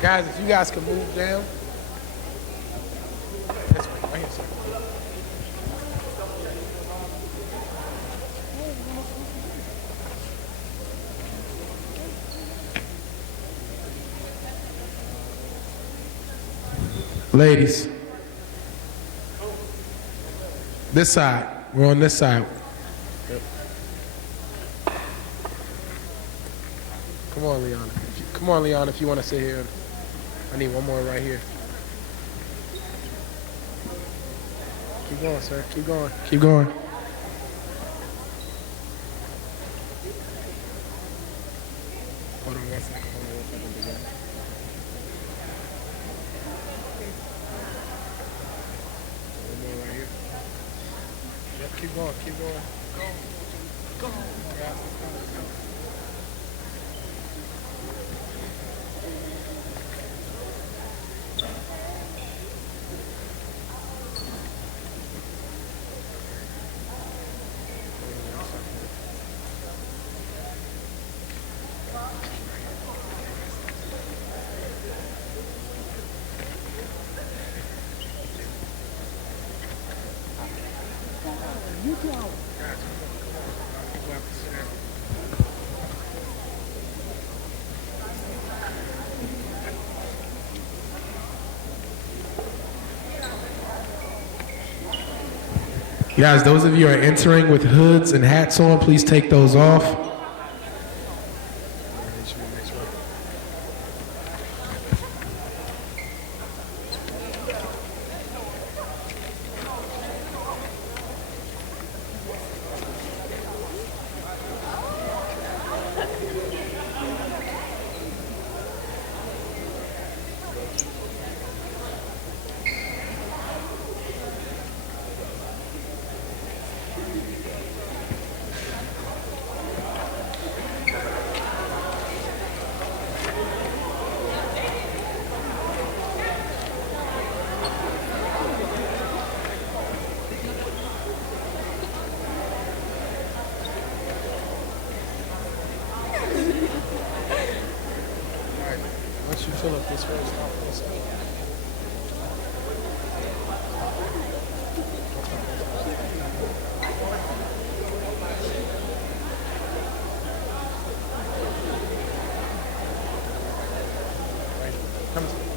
Guys, if you guys can move down. This way, right here, sir. Ladies, this side. We're on this side. Yep. Come on, Leon. Come on, Leon, if you want to sit here. I need one more right here. Keep going, sir. Keep going. Keep going. Hold on one second. Hold on one second. One more right here. Yep, keep going. Keep going. Go. Go. Yeah, go. Guys, those of you who are entering with hoods and hats on, please take those off. Once you fill up this way, stop for this way. Come to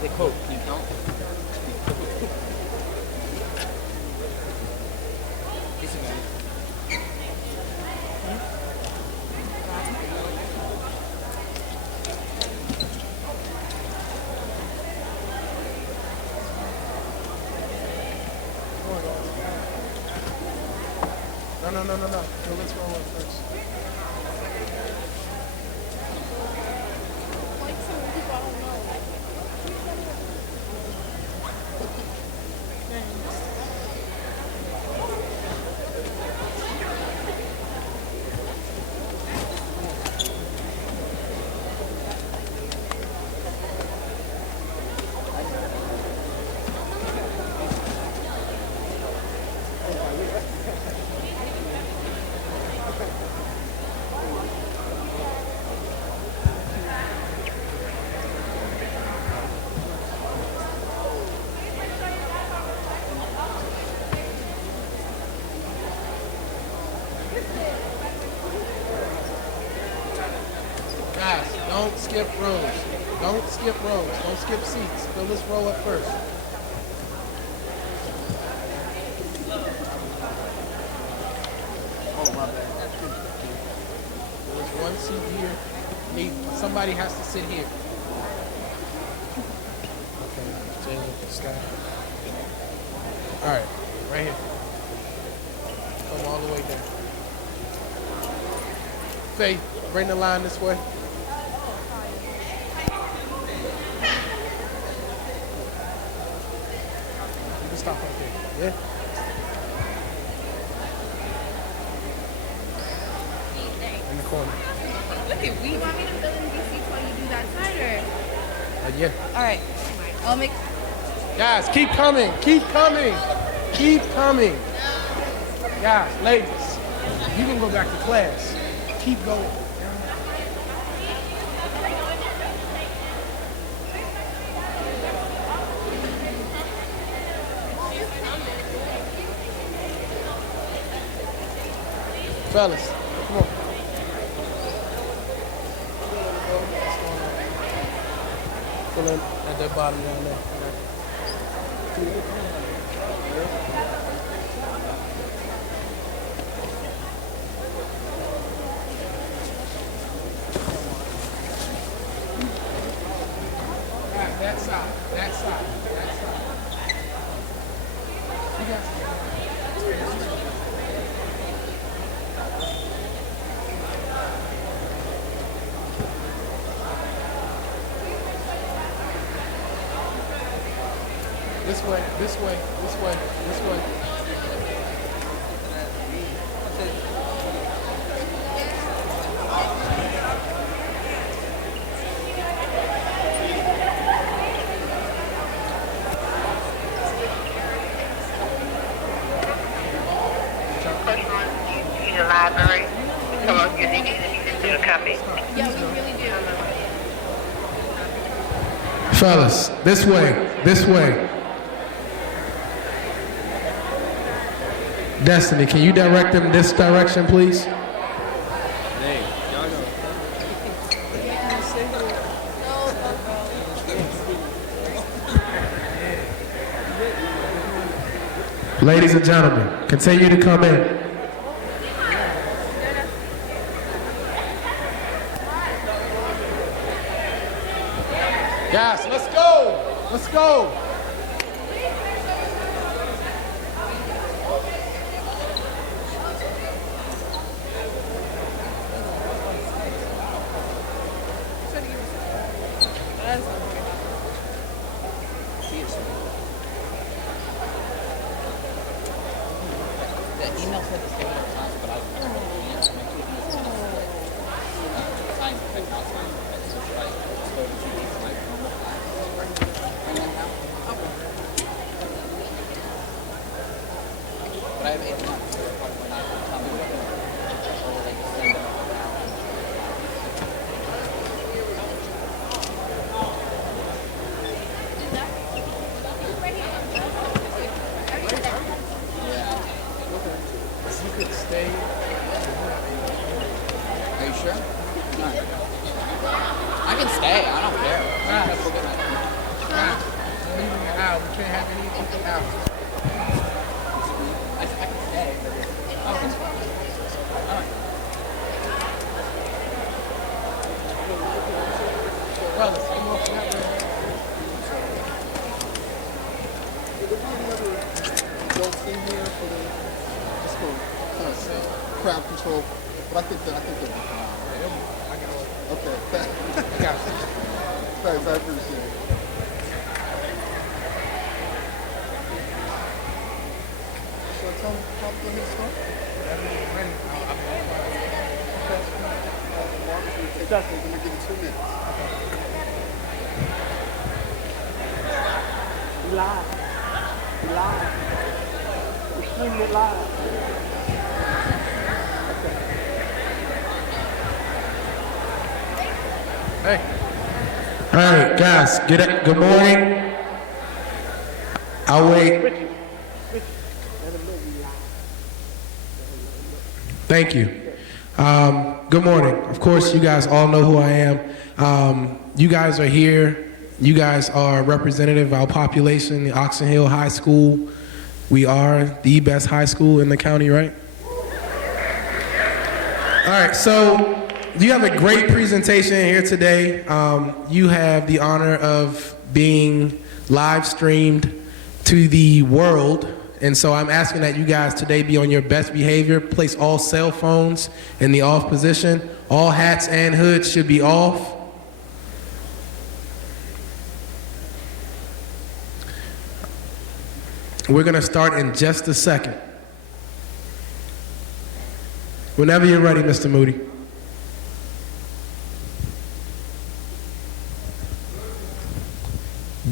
They coat, you don't. No. So let's roll up first. Guys, don't skip rows. Don't skip rows. Don't skip seats. Fill this row up first. Oh, my bad. There's one seat here. Somebody has to sit here. Okay, Jalen, Scott. All right, right here. Come all the way down. Faith, bring the line this way. You can stop right there. Yeah? In the corner. Look at, we want me to fill in these seats while you do that side, or? Yeah. All right. I'll make. Guys, keep coming. Keep coming. Keep coming. Guys, ladies, you can go back to class. Keep going. Fellas, come on. Fill in at that bottom down there. That side, that side, that side. You guys. This way, this way, this way, this way. In the library. Come on, you need to do a copy. Yeah, we really do. Fellas, this way, this way. Destiny, can you direct them this direction, please? Ladies and gentlemen, continue to come in. Guys, let's go. Let's go. The email said this thing but I But I have 8 months, so probably not tell me what or they just send them out. You could stay. Are you sure? No. I can stay. I don't care. Leaving it out. We can't have anything out. I can stay. Oh, that's fine. All right. Fellas, come on. That way. Adults in here for the just for kind of crowd control, but I think they'll be fine. Okay, thanks. Guys. Thanks, I appreciate it. Should I tell them how to go ahead and start? We're going to give you 2 minutes. We live. We live. We're streaming it live. Hey. All right, guys. Good morning. I'll wait. Richie, let them know we live. Thank you. Good morning. Of course, you guys all know who I am. You guys are here. You guys are representative of our population, Oxon Hill High School. We are the best high school in the county, right? All right, so you have a great presentation here today. You have the honor of being live streamed to the world. And so I'm asking that you guys today be on your best behavior. Place all cell phones in the off position. All hats and hoods should be off. We're going to start in just a second. Whenever you're ready, Mr. Moody.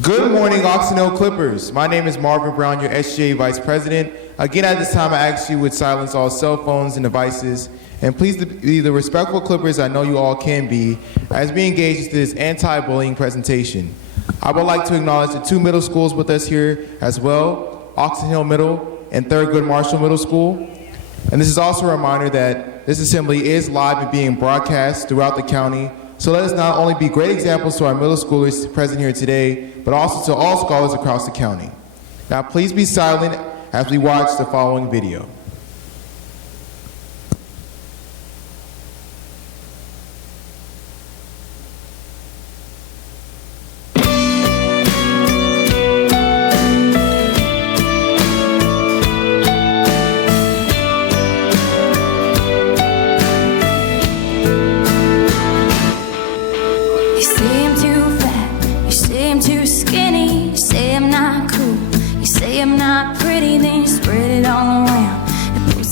Good morning, Oxon Hill Clippers. My name is Marvin Brown, your SGA Vice President. Again, at this time, I ask you would silence all cell phones and devices, and please be the respectful Clippers I know you all can be, as we engage into this anti-bullying presentation. I would like to acknowledge the 2 middle schools with us here as well, Oxon Hill Middle and Thurgood Marshall Middle School. And this is also a reminder that this assembly is live and being broadcast throughout the county. So let us not only be great examples to our middle schoolers present here today, but also to all scholars across the county. Now please be silent as we watch the following video.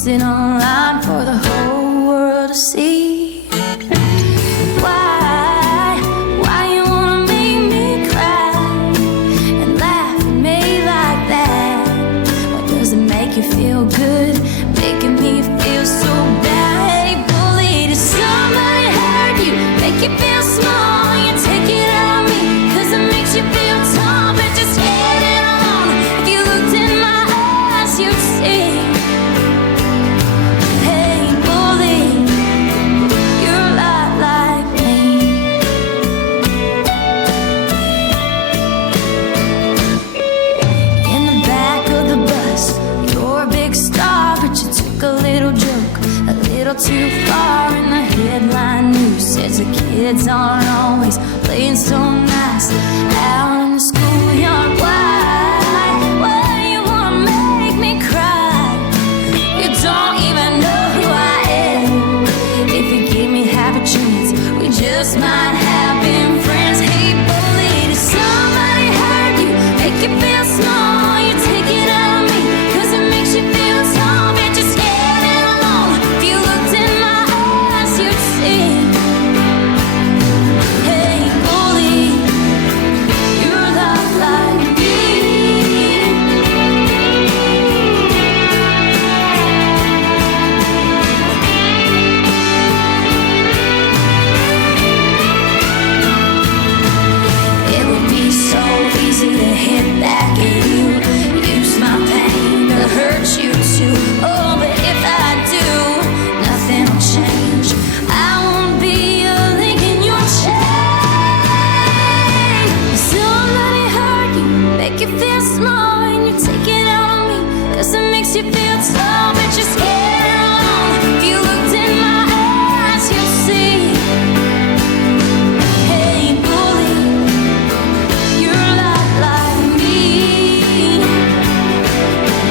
Online for the whole world to see. Why you wanna make me cry and laugh at me like that? Why does it make you feel good, making me feel so bad? Hey bully, does somebody hurt you, make you feel small? You take it out of me, cause it makes you feel tall. But just get it on, if you looked in my eyes, you'd see. Too far in the headline news says the kids aren't always playing so nice out in the schoolyard. Why you wanna make me cry? You don't even know who I am. If you give me half a chance, we just might have been friends. Hey bully, does somebody hurt you, make you feel small? You take it out of me, cause it makes you feel tall. But just get it alone, if you looked in my eyes, you'd see. Hey bully, you're not like me. It would be so easy to hit back at you, use my pain to hurt you too. Oh, but if I do, nothing will change. I won't be a link in your chain. Somebody hurt you, make you feel small, and you take it out on me, cause it makes you feel tall. But just get it on, if you looked in my eyes, you'd see. Hey bully, you're not like me.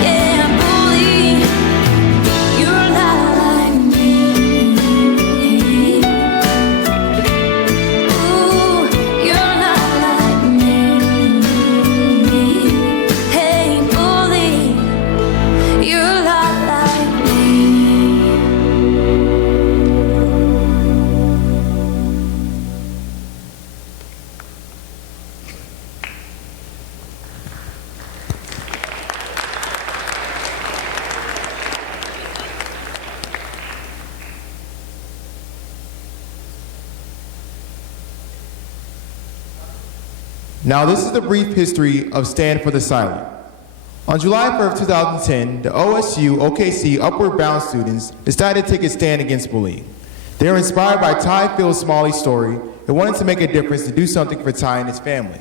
Yeah, bully, you're not like me. Ooh, you're not like me. Hey bully, you're not like me. Now this is the brief history of Stand for the Silent. On July 1st, 2010, the OSU OKC Upward Bound students decided to take a stand against bullying. They were inspired by Ty Phil Smalley's story and wanted to make a difference to do something for Ty and his family.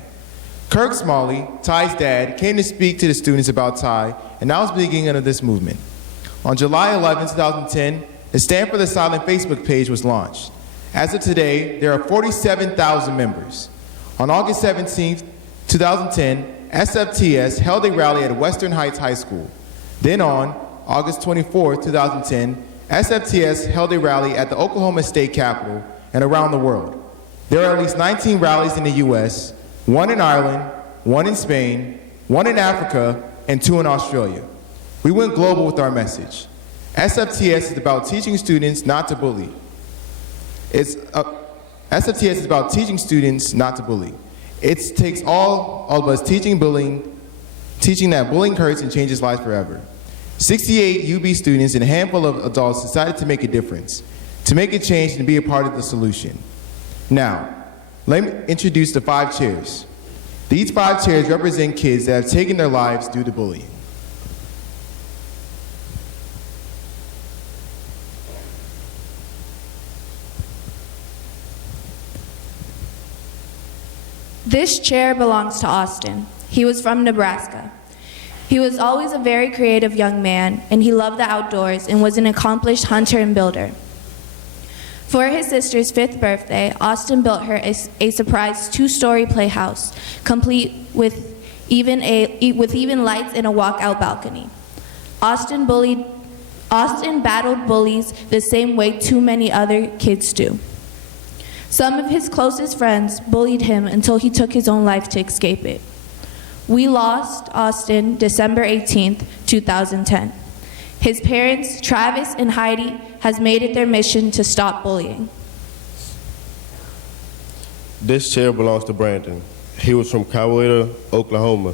Kirk Smalley, Ty's dad, came to speak to the students about Ty, and that was the beginning of this movement. On July 11, 2010, the Stand for the Silent Facebook page was launched. As of today, there are 47,000 members. On August 17, 2010, SFTS held a rally at Western Heights High School. Then on August 24, 2010, SFTS held a rally at the Oklahoma State Capitol and around the world. There are at least 19 rallies in the US, 1 in Ireland, 1 in Spain, 1 in Africa, and 2 in Australia. We went global with our message. SFTS is about teaching students not to bully. SFTS is about teaching students not to bully. It takes all of us teaching that bullying hurts and changes lives forever. 68 UB students and a handful of adults decided to make a difference, to make a change and to be a part of the solution. Now, let me introduce the 5 chairs. These 5 chairs represent kids that have taken their lives due to bullying. This chair belongs to Austin. He was from Nebraska. He was always a very creative young man, and he loved the outdoors and was an accomplished hunter and builder. For his sister's 5th birthday, Austin built her a surprise 2-story playhouse, complete with even lights and a walkout balcony. Austin battled bullies the same way too many other kids do. Some of his closest friends bullied him until he took his own life to escape it. We lost Austin December 18th, 2010. His parents, Travis and Heidi, has made it their mission to stop bullying. This chair belongs to Brandon. He was from Coweta, Oklahoma.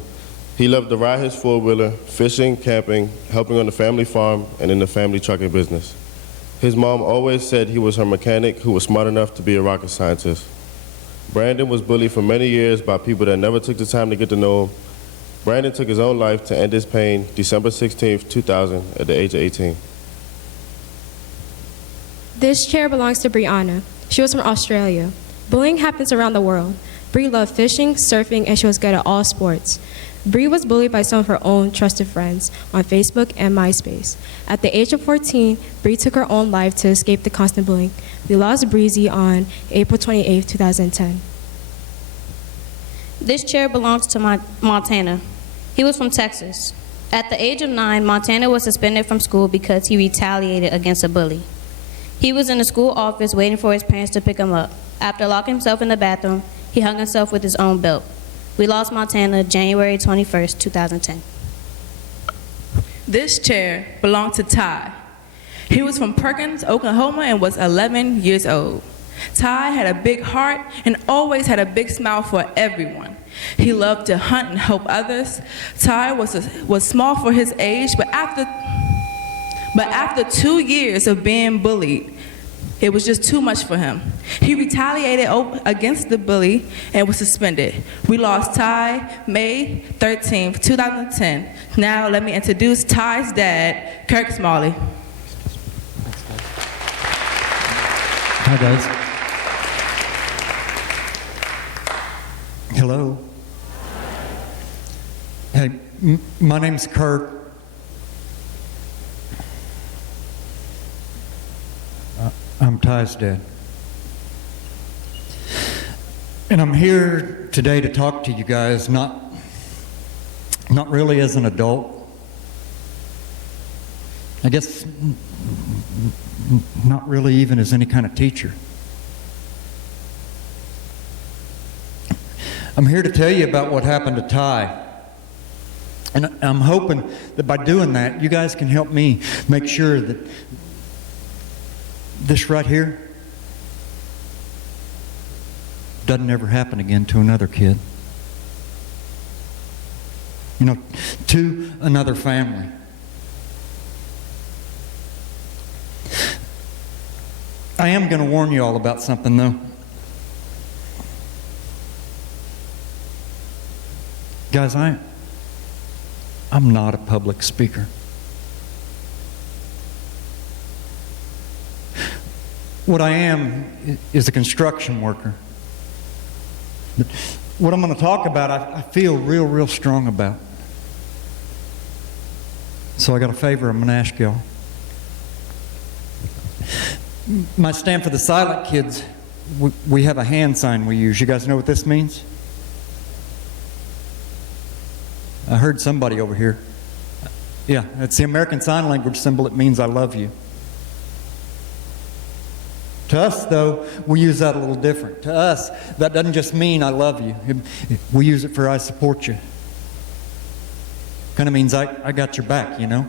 He loved to ride his 4-wheeler, fishing, camping, helping on the family farm, and in the family trucking business. His mom always said he was her mechanic who was smart enough to be a rocket scientist. Brandon was bullied for many years by people that never took the time to get to know him. Brandon took his own life to end his pain December 16, 2000, at the age of 18. This chair belongs to Brianna. She was from Australia. Bullying happens around the world. Bree loved fishing, surfing, and she was good at all sports. Bree was bullied by some of her own trusted friends on Facebook and MySpace. At the age of 14, Bree took her own life to escape the constant bullying. We lost Breezy on April 28, 2010. This chair belongs to Montana. He was from Texas. At the age of 9, Montana was suspended from school because he retaliated against a bully. He was in the school office waiting for his parents to pick him up. After locking himself in the bathroom, he hung himself with his own belt. We lost Montana January 21st, 2010. This chair belonged to Ty. He was from Perkins, Oklahoma, and was 11 years old. Ty had a big heart and always had a big smile for everyone. He loved to hunt and help others. Ty was small for his age, but after 2 years of being bullied, it was just too much for him. He retaliated against the bully and was suspended. We lost Ty May 13th, 2010. Now let me introduce Ty's dad, Kirk Smalley. Hi guys. Hello. Hey, my name's Kirk. I'm Ty's dad. And I'm here today to talk to you guys, not really as an adult. I guess not really even as any kind of teacher. I'm here to tell you about what happened to Ty. And I'm hoping that by doing that, you guys can help me make sure that this right here doesn't ever happen again to another kid. You know, to another family. I am going to warn you all about something, though. Guys, I'm not a public speaker. What I am is a construction worker. But what I'm going to talk about, I feel real strong about. So I got a favor I'm going to ask y'all. My stand for the silent kids, we have a hand sign we use. You guys know what this means? I heard somebody over here. Yeah, it's the American Sign Language symbol. It means I love you. To us, though, we use that a little different. To us, that doesn't just mean I love you. We use it for I support you. Kind of means I got your back, you know?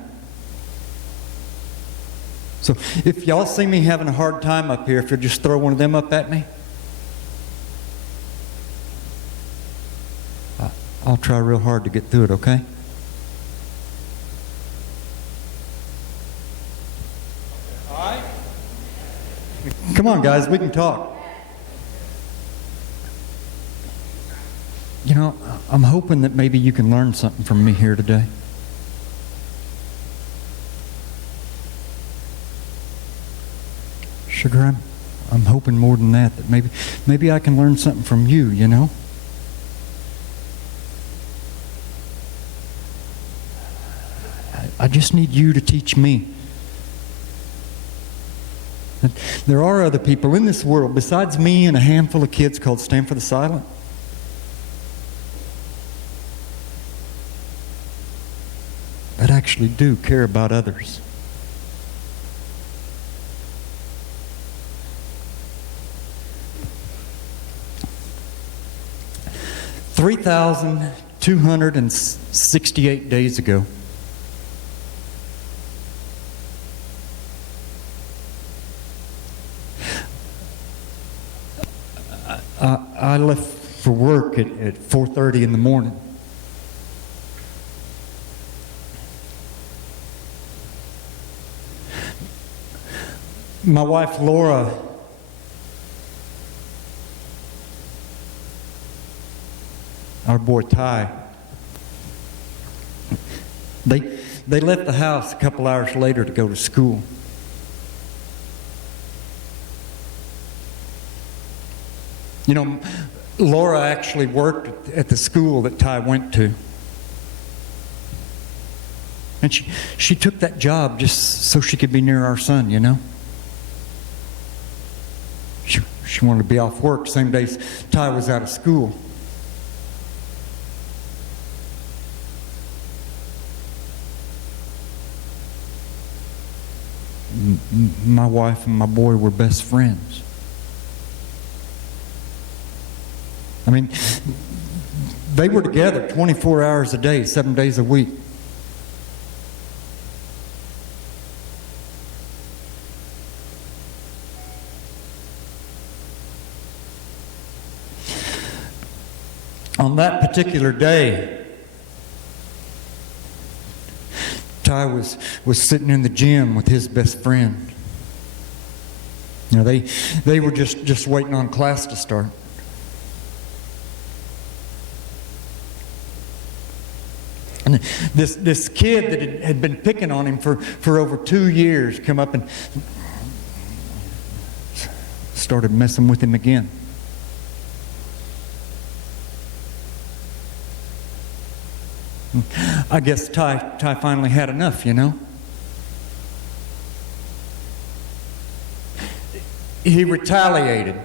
So if y'all see me having a hard time up here, if you'll just throw one of them up at me. I'll try real hard to get through it, okay? All right. Come on, guys, we can talk. You know, I'm hoping that maybe you can learn something from me here today. Sugar, I'm hoping more than that maybe I can learn something from you, you know? I just need you to teach me. There are other people in this world besides me and a handful of kids called Stand for the Silent. That actually do care about others. $3,268 days ago, I left for work at 4:30 in the morning. My wife Laura our boy Ty, they left the house a couple hours later to go to school. You know, Laura actually worked at the school that Ty went to. And she took that job just so she could be near our son, you know. She wanted to be off work same day Ty was out of school. My wife and my boy were best friends. I mean, they were together 24 hours a day, 7 days a week. On that particular day, Ty was sitting in the gym with his best friend. You know, they were just waiting on class to start. And this kid that had been picking on him for over 2 years come up and started messing with him again. I guess Ty finally had enough, you know. He retaliated.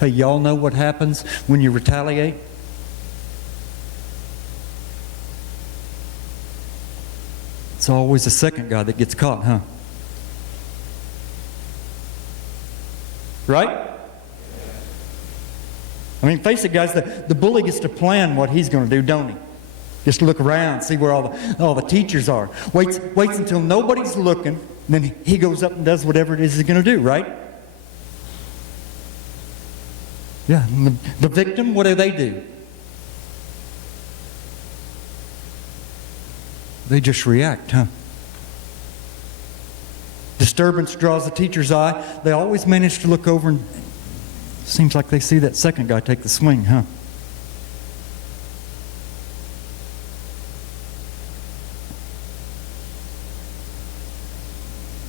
Hey, y'all know what happens when you retaliate? It's always the second guy that gets caught, huh? Right? I mean, face it, guys, the bully gets to plan what he's going to do, don't he? Just look around, see where all the teachers are. Waits until nobody's looking, then he goes up and does whatever it is he's going to do, right? Yeah, and the victim, what do? They just react, huh? Disturbance draws the teacher's eye. They always manage to look over and seems like they see that second guy take the swing, huh?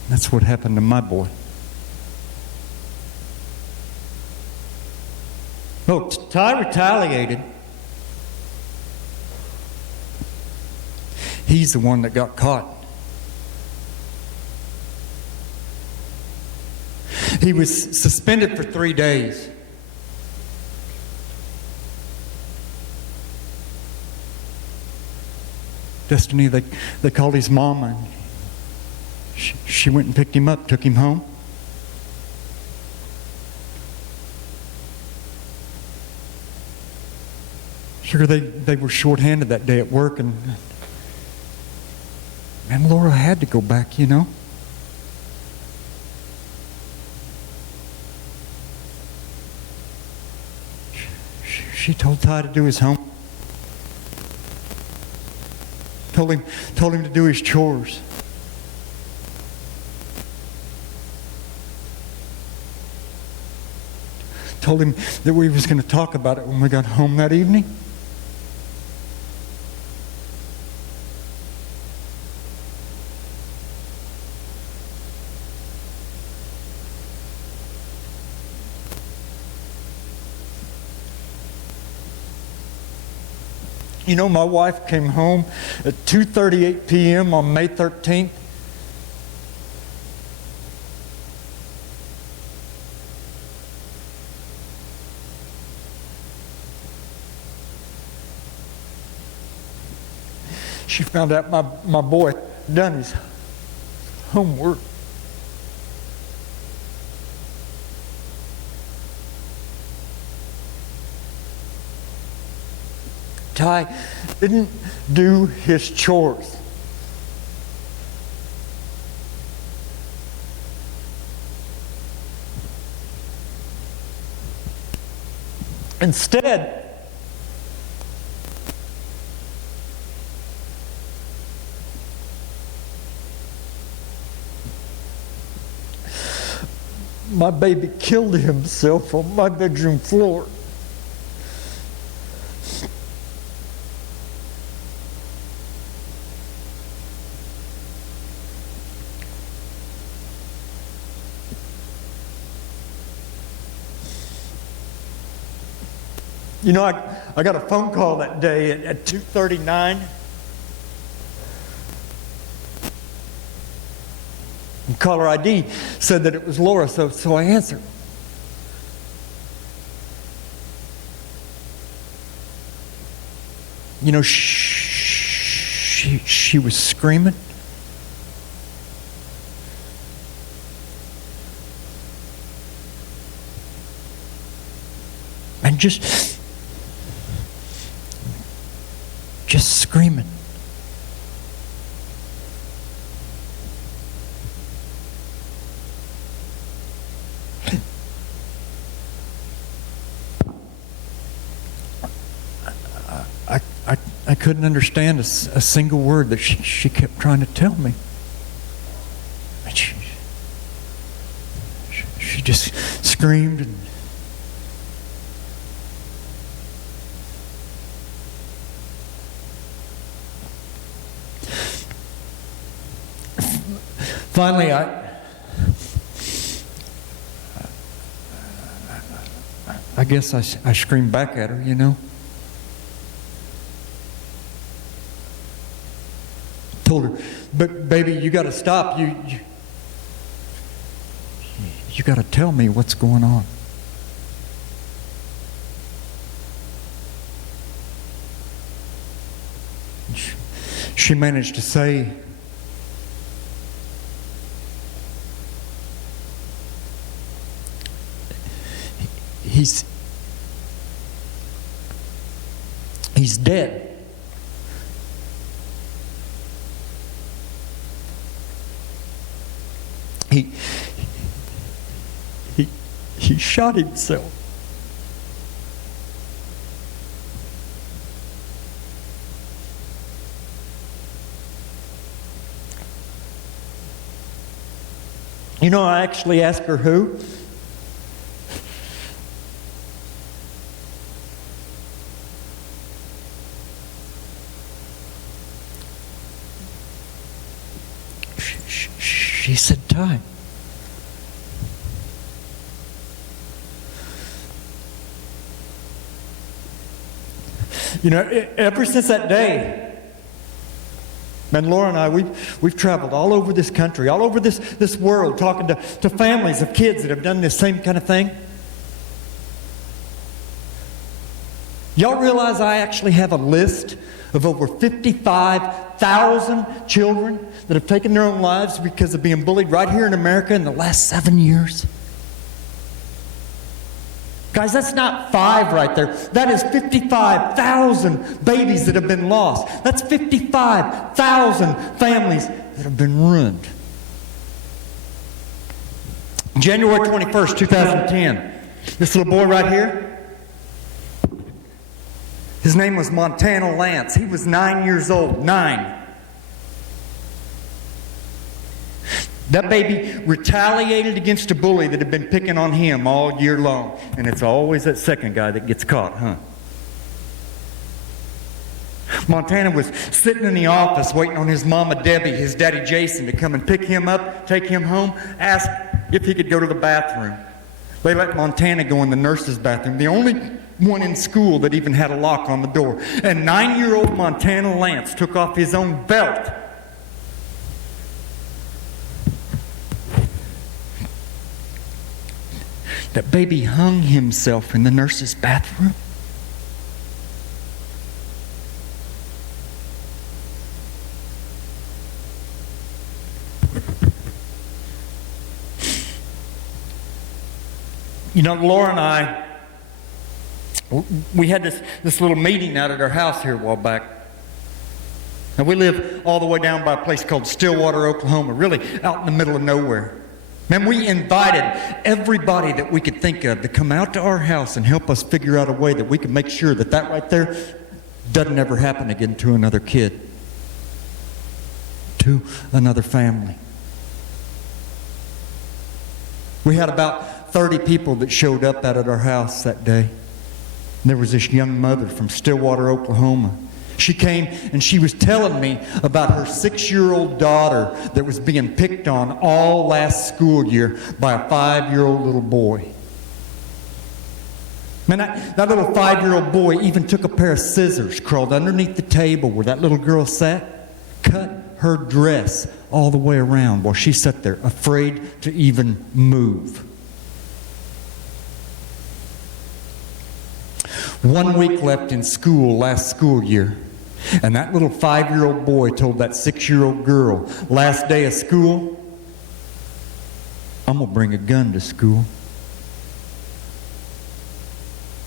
That's what happened to my boy. Oh, Ty retaliated. He's the one that got caught. He was suspended for 3 days. Destiny, they called his mama, and she went and picked him up, took him home. Sure, they were short-handed that day at work, and Laura had to go back, you know. She told Ty to do his homework. Told him to do his chores. Told him that we was going to talk about it when we got home that evening. You know, my wife came home at 2:38 p.m. on May 13th. She found out my boy had done his homework. Ty didn't do his chores. Instead, my baby killed himself on my bedroom floor. You know, I got a phone call that day at 2:39. And caller ID said that it was Laura, so I answered. You know, she was screaming. And just screaming. I couldn't understand a single word that she kept trying to tell me. And she just screamed and finally, I guess I screamed back at her, you know. Told her, but baby, you got to stop. You got to tell me what's going on. She managed to say, He's dead. He shot himself. You know, I actually asked her who. She said, Ty. You know, ever since that day, man, Laura and I, we've traveled all over this country, all over this world, talking to families of kids that have done this same kind of thing. Y'all realize I actually have a list of over 55,000 children that have taken their own lives because of being bullied right here in America in the last 7 years? Guys, that's not 5 right there. That is 55,000 babies that have been lost. That's 55,000 families that have been ruined. January 21st, 2010. This little boy right here, His name was Montana Lance. He was 9 years old. 9. That baby retaliated against a bully that had been picking on him all year long. And it's always that second guy that gets caught, huh? Montana was sitting in the office waiting on his mama Debbie, his daddy Jason, to come and pick him up, take him home, ask if he could go to the bathroom. They let Montana go in the nurse's bathroom, the only one in school that even had a lock on the door. And 9-year-old Montana Lance took off his own belt. That baby hung himself in the nurse's bathroom. You know, Laura and I, we had this little meeting out at our house here a while back. And we live all the way down by a place called Stillwater, Oklahoma, really out in the middle of nowhere. Man, we invited everybody that we could think of to come out to our house and help us figure out a way that we could make sure that that right there doesn't ever happen again to another kid, to another family. We had about 30 people that showed up out at our house that day. There was this young mother from Stillwater, Oklahoma. She came and she was telling me about her 6-year-old daughter that was being picked on all last school year by a 5-year-old little boy. Man, that little 5-year-old boy even took a pair of scissors, crawled underneath the table where that little girl sat, cut her dress all the way around while she sat there, afraid to even move. 1 week left in school last school year, and that little 5-year-old boy told that 6-year-old girl, last day of school, I'm going to bring a gun to school.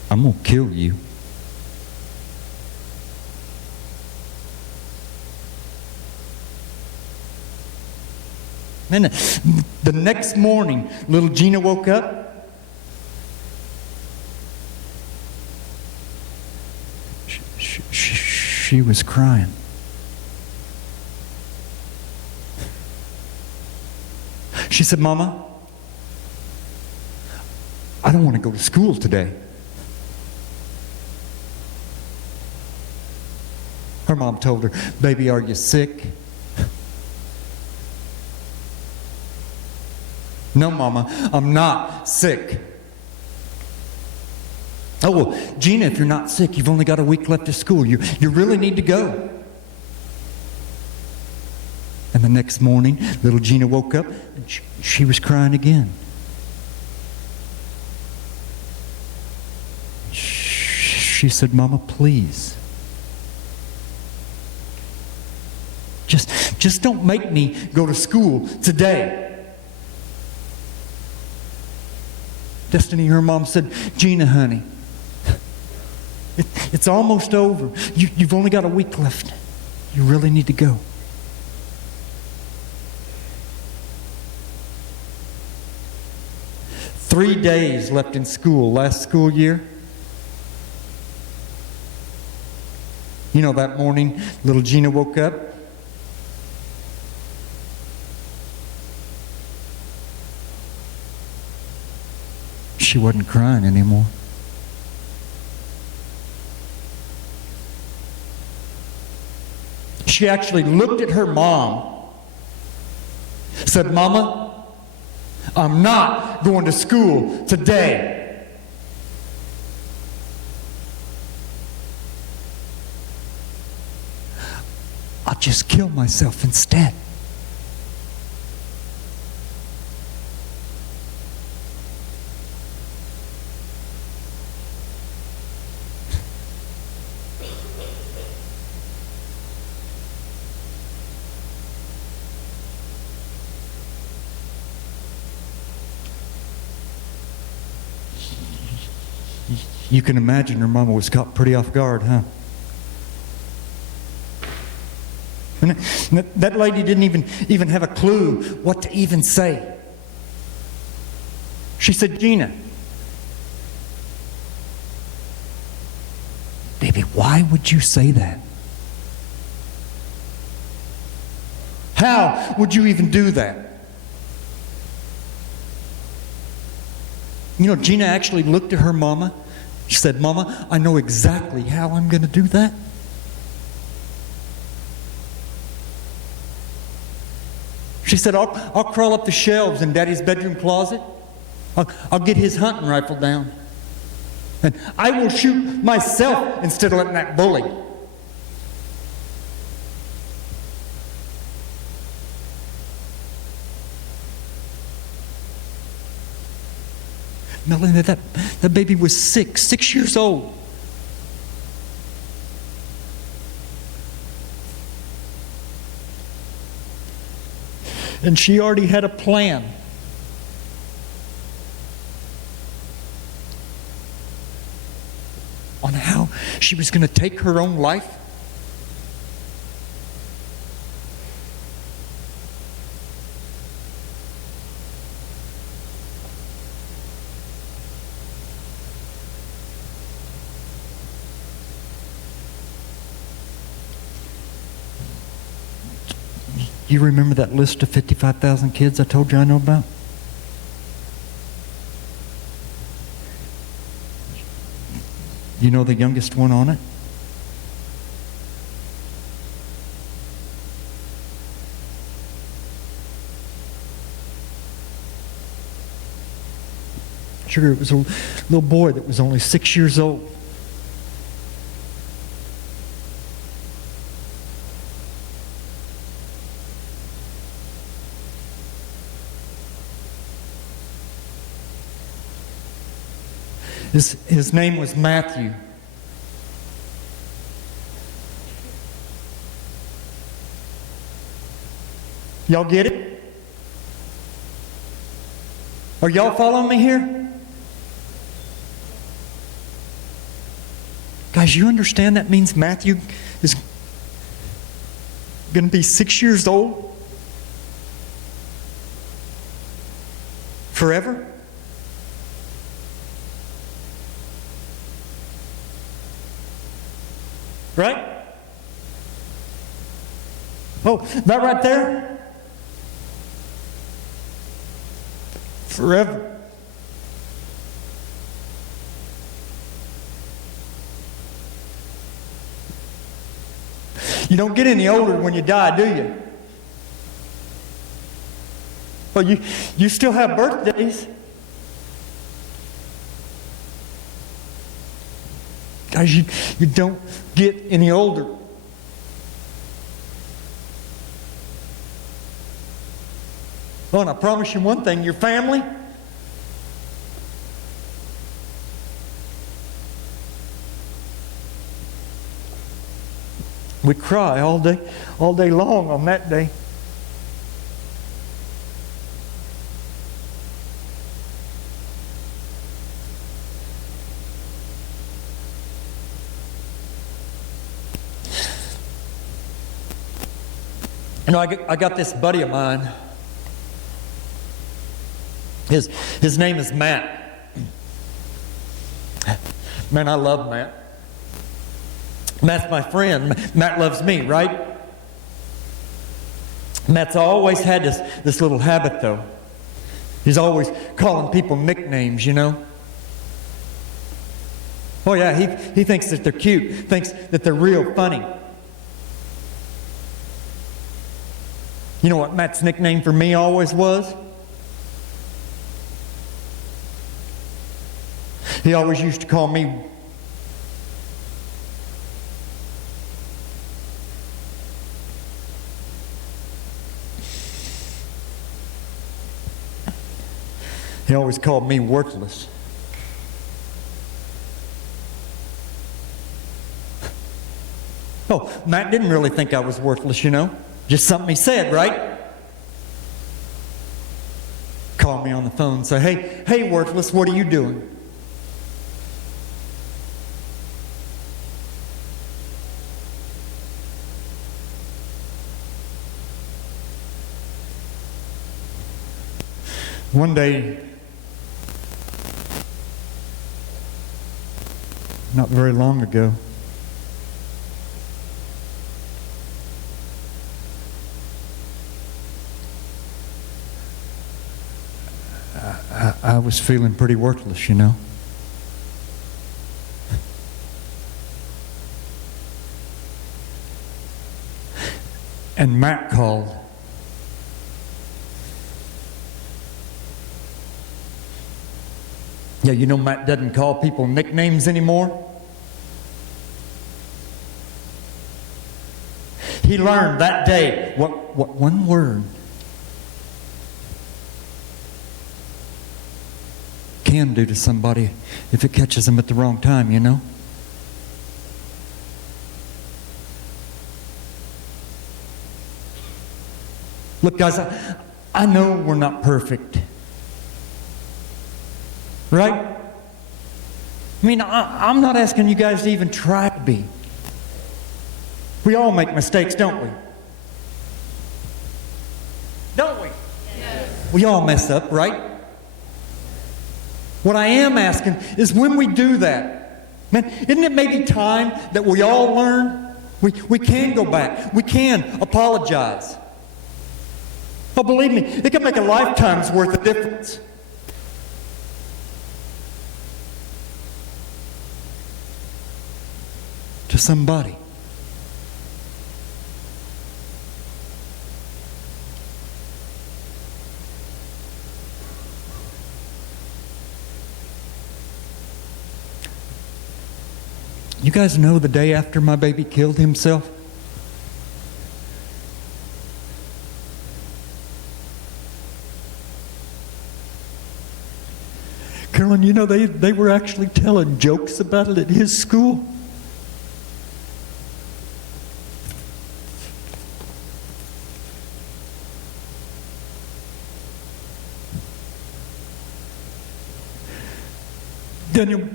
I'm going to kill you. Then the next morning, little Gina woke up. She was crying. She said, Mama, I don't want to go to school today. Her mom told her, baby, are you sick? No, Mama, I'm not sick. Oh, well, Gina, if you're not sick, you've only got a week left of school. You really need to go. And the next morning, little Gina woke up and she was crying again. She said, Mama, please. Just don't make me go to school today. Destiny, her mom said, Gina, honey, it's almost over. You've only got a week left. You really need to go. Three days left in school last school year. You know, that morning, little Gina woke up. She wasn't crying anymore. She actually looked at her mom, said, Mama, I'm not going to school today. I'll just kill myself instead. You can imagine her mama was caught pretty off guard, huh? And that lady didn't even have a clue what to even say. She said, Gina, baby, Why would you say that? How would you even do that? You know, Gina actually looked at her mama. She said, Mama, I know exactly how I'm going to do that. She said, I'll crawl up the shelves in Daddy's bedroom closet. I'll get his hunting rifle down. And I will shoot myself instead of letting that bully. Melanie, that baby was 6 years old. And she already had a plan. On how she was going to take her own life. You remember that list of 55,000 kids I told you I know about? You know the youngest one on it? Sure, it was a little boy that was only 6 years old. His name was Matthew. Y'all get it? Are y'all following me here? Guys, you understand that means Matthew is going to be 6 years old? Forever? Right? Oh, that right there? Forever. You don't get any older when you die, do you? Well, you still have birthdays. Guys, you don't get any older. Oh, and I promise you one thing, your family, we cry all day long on that day. You know, I got this buddy of mine. His name is Matt. Man, I love Matt. Matt's my friend. Matt loves me, right? Matt's always had this little habit, though. He's always calling people nicknames, you know. Oh yeah, he thinks that they're cute, thinks that they're real funny. You know what Matt's nickname for me always was? He always used to call me worthless. Oh, Matt didn't really think I was worthless, you know. Just something he said, right? Call me on the phone and say, hey, worthless, what are you doing? One day, not very long ago, I was feeling pretty worthless, you know. And Matt called. Yeah, you know Matt doesn't call people nicknames anymore. He learned that day what one word can do to somebody if it catches them at the wrong time, you know? Look, guys, I know we're not perfect. Right? I mean, I'm not asking you guys to even try to be. We all make mistakes, don't we? Don't we? Yes. We all mess up, right? What I am asking is when we do that, man, isn't it maybe time that we all learn? We can go back. We can apologize. But believe me, it can make a lifetime's worth of difference. To somebody. You guys know the day after my baby killed himself? Carolyn, you know they were actually telling jokes about it at his school. Daniel,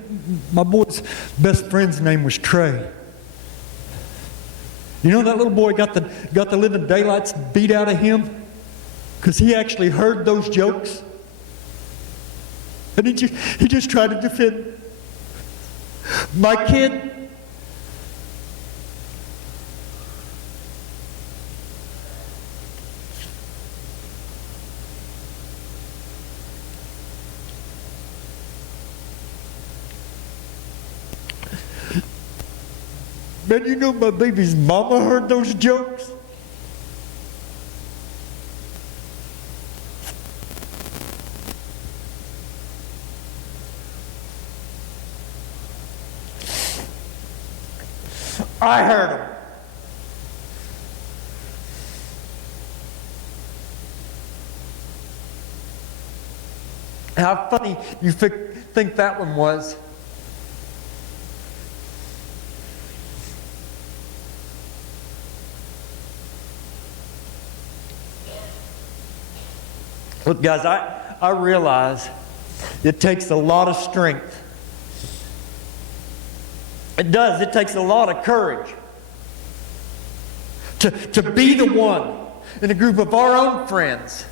my boy's best friend's name was Trey. You know that little boy got the living daylights beat out of him because he actually heard those jokes, and he just tried to defend my kid. Man, you know my baby's mama heard those jokes? I heard them. How funny you think that one was. Look, guys, I realize it takes a lot of strength. It does. It takes a lot of courage to be the one in a group of our own friends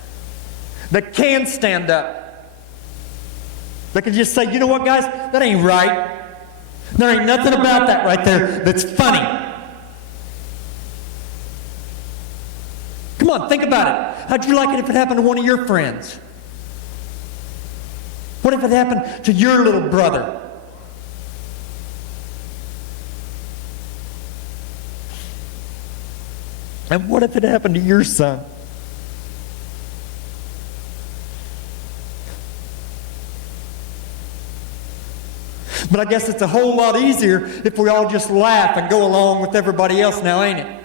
that can stand up, that can just say, you know what, guys, that ain't right. There ain't nothing about that right there that's funny. Come on, think about it. How'd you like it if it happened to one of your friends? What if it happened to your little brother? And what if it happened to your son? But I guess it's a whole lot easier if we all just laugh and go along with everybody else now, ain't it?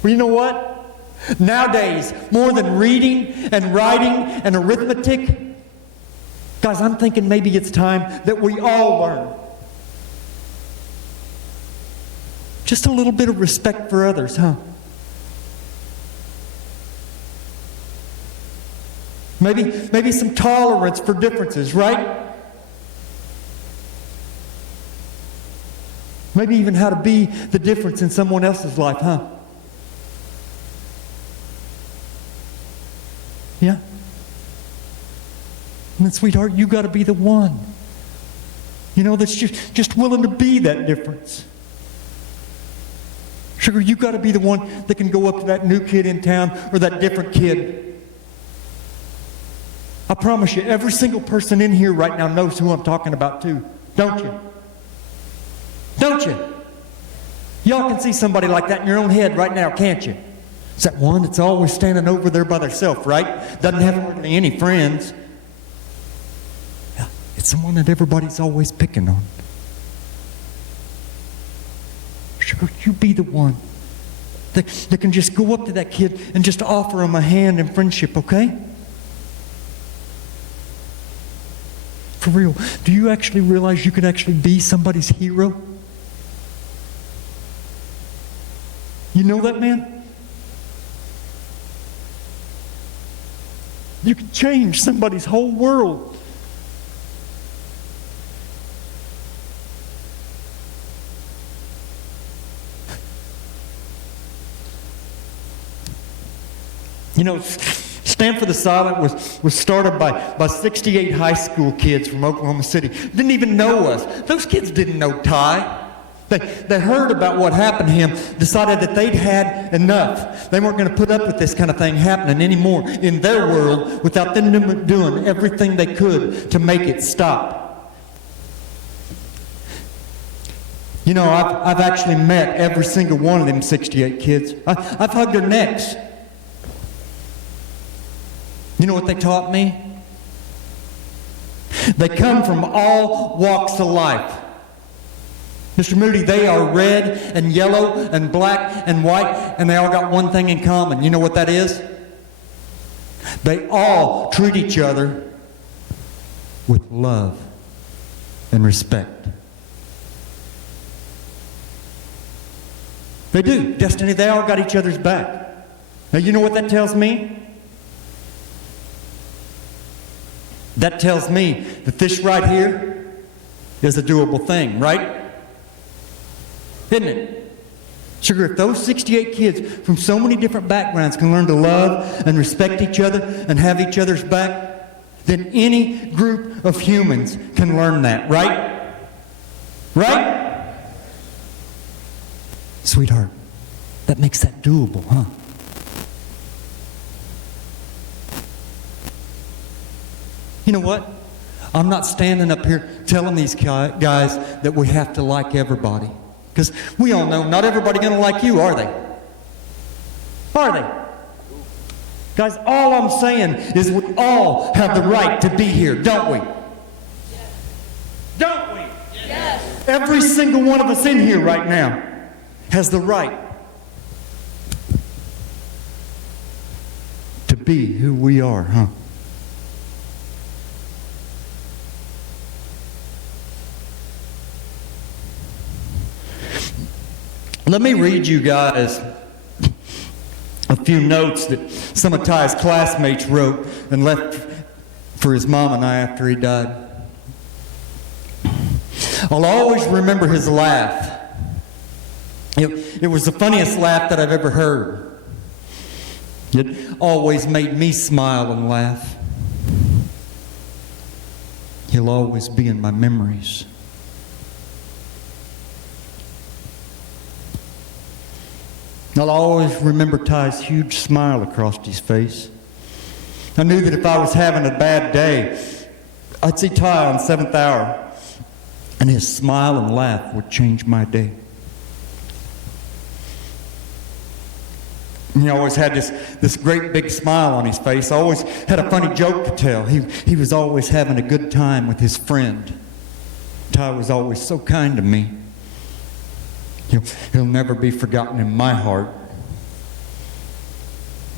Well, you know what? Nowadays, more than reading and writing and arithmetic, guys, I'm thinking maybe it's time that we all learn just a little bit of respect for others, huh? Maybe some tolerance for differences, right? Maybe even how to be the difference in someone else's life, huh? Yeah? And then, sweetheart, you got to be the one, you know, that's just willing to be that difference. Sugar, you got to be the one that can go up to that new kid in town or that different kid. I promise you, every single person in here right now knows who I'm talking about too. Don't you? Don't you? Y'all can see somebody like that in your own head right now, can't you? It's that one that's always standing over there by themselves, right? Doesn't have hardly any friends. Yeah, it's the one that everybody's always picking on. Sugar, you be the one that can just go up to that kid and just offer him a hand in friendship, okay? For real, do you actually realize you can actually be somebody's hero? You know that, man? You can change somebody's whole world. You know, Stand for the Silent was started by 68 high school kids from Oklahoma City. Didn't even know us. Those kids didn't know Ty. They heard about what happened to him, decided that they'd had enough. They weren't going to put up with this kind of thing happening anymore in their world without them doing everything they could to make it stop. You know, I've actually met every single one of them 68 kids. I've hugged their necks. You know what they taught me? They come from all walks of life. Mr. Moody, they are red and yellow and black and white, and they all got one thing in common. You know what that is? They all treat each other with love and respect. They do. Destiny, they all got each other's back. Now, you know what that tells me? That tells me that this right here is a doable thing, right? Isn't it? Sugar, if those 68 kids from so many different backgrounds can learn to love and respect each other and have each other's back, then any group of humans can learn that, right? Right? Sweetheart, that makes that doable, huh? You know what? I'm not standing up here telling these guys that we have to like everybody. Because we all know not everybody going to like you, are they? Are they? Guys, all I'm saying is we all have the right to be here, don't we? Yes. Don't we? Yes. Every single one of us in here right now has the right to be who we are, huh? Let me read you guys a few notes that some of Ty's classmates wrote and left for his mom and I after he died. I'll always remember his laugh. It was the funniest laugh that I've ever heard. It always made me smile and laugh. He'll always be in my memories. I'll always remember Ty's huge smile across his face. I knew that if I was having a bad day, I'd see Ty on 7th hour, and his smile and laugh would change my day. He always had this great big smile on his face, always had a funny joke to tell. He was always having a good time with his friend. Ty was always so kind to me. He'll never be forgotten in my heart.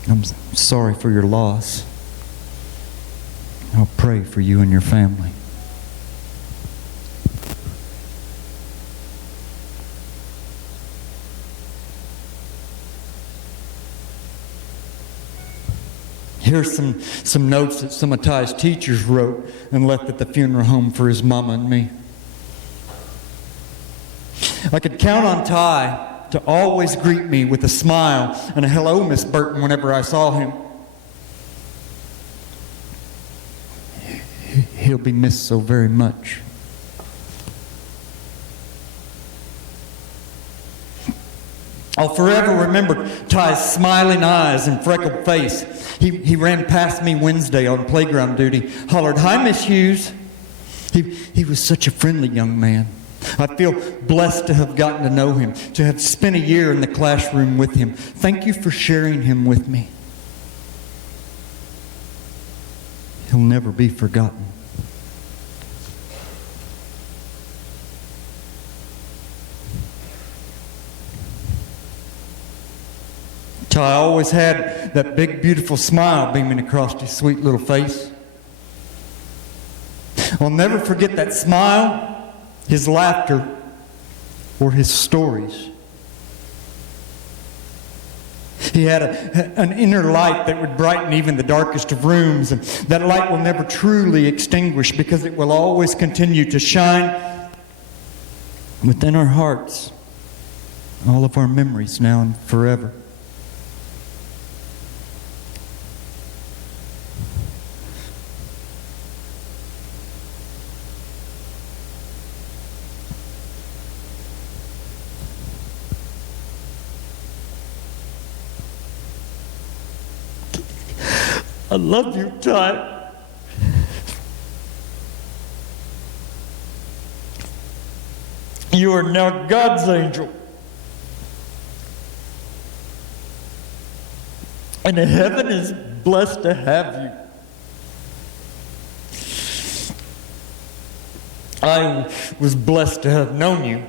I'm sorry for your loss. I'll pray for you and your family. Here's some notes that some of Ty's teachers wrote and left at the funeral home for his mama and me. I could count on Ty to always greet me with a smile and a hello, Miss Burton, whenever I saw him. He'll be missed so very much. I'll forever remember Ty's smiling eyes and freckled face. He ran past me Wednesday on playground duty, hollered, "Hi, Miss Hughes." He was such a friendly young man. I feel blessed to have gotten to know him, to have spent a year in the classroom with him. Thank you for sharing him with me. He'll never be forgotten. Ty always had that big, beautiful smile beaming across his sweet little face. I'll never forget that smile, his laughter, or his stories. He had an inner light that would brighten even the darkest of rooms, and that light will never truly extinguish because it will always continue to shine within our hearts, all of our memories now and forever. I love you, Ty. You are now God's angel. And heaven is blessed to have you. I was blessed to have known you.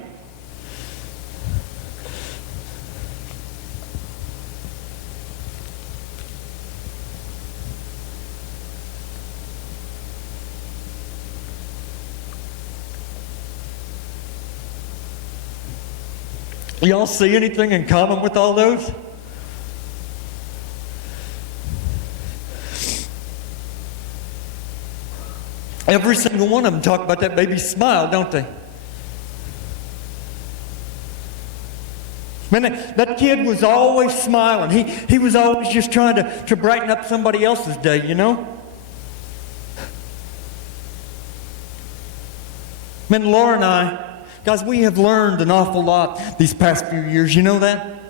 Y'all see anything in common with all those? Every single one of them talk about that baby's smile, don't they? Man, that kid was always smiling. He was always just trying to brighten up somebody else's day, you know? Man, Laura and I, guys, we have learned an awful lot these past few years. You know that?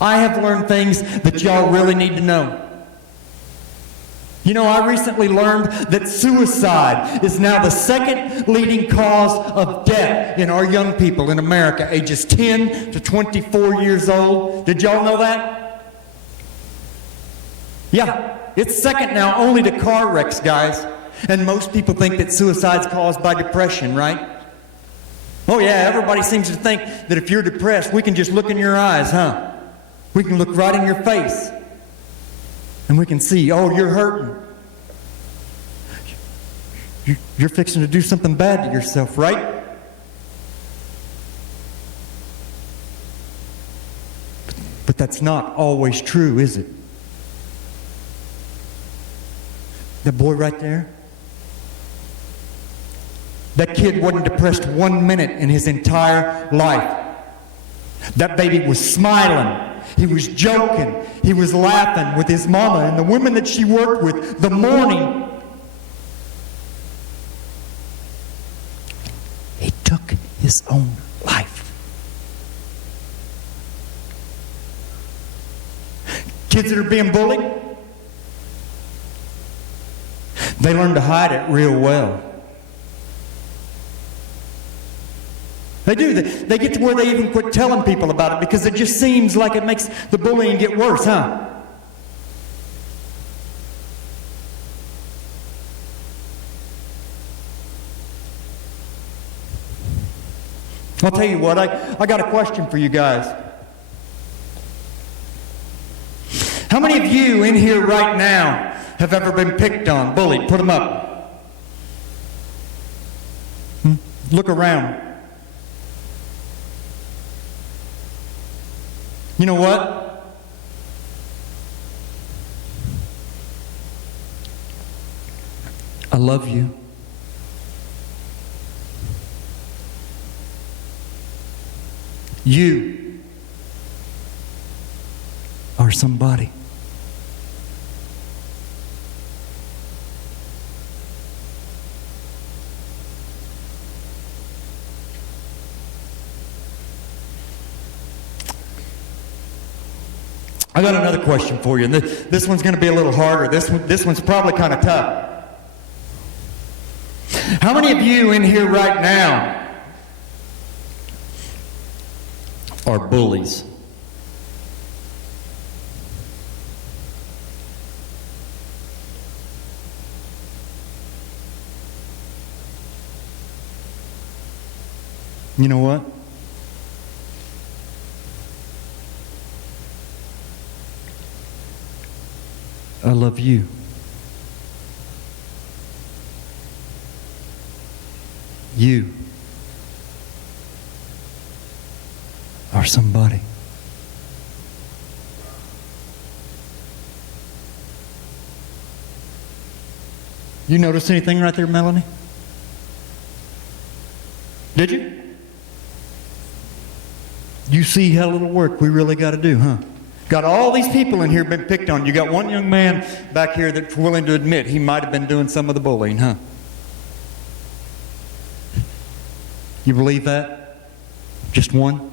I have learned things that y'all really need to know. You know, I recently learned that suicide is now the second leading cause of death in our young people in America, ages 10 to 24 years old. Did y'all know that? Yeah, it's second now only to car wrecks, guys. And most people think that suicide's caused by depression, right? Oh yeah, everybody seems to think that if you're depressed, we can just look in your eyes, huh? We can look right in your face. And we can see, oh, you're hurting. You're fixing to do something bad to yourself, right? But that's not always true, is it? That boy right there, that kid wasn't depressed 1 minute in his entire life. That baby was smiling. He was joking. He was laughing with his mama and the women that she worked with the morning. He took his own life. Kids that are being bullied, they learn to hide it real well. They do. They get to where they even quit telling people about it because it just seems like it makes the bullying get worse, huh? I'll tell you what, I got a question for you guys. How many of you in here right now have ever been picked on, bullied? Put them up. Look around. You know what? I love you. You are somebody. I got another question for you, and this one's going to be a little harder. This one's probably kind of tough. How many of you in here right now are bullies? You know what? I love you. You are somebody. You notice anything right there, Melanie? Did you? You see how little work we really got to do, huh? Got all these people in here been picked on. You got one young man back here that's willing to admit he might have been doing some of the bullying, huh? You believe that? Just one?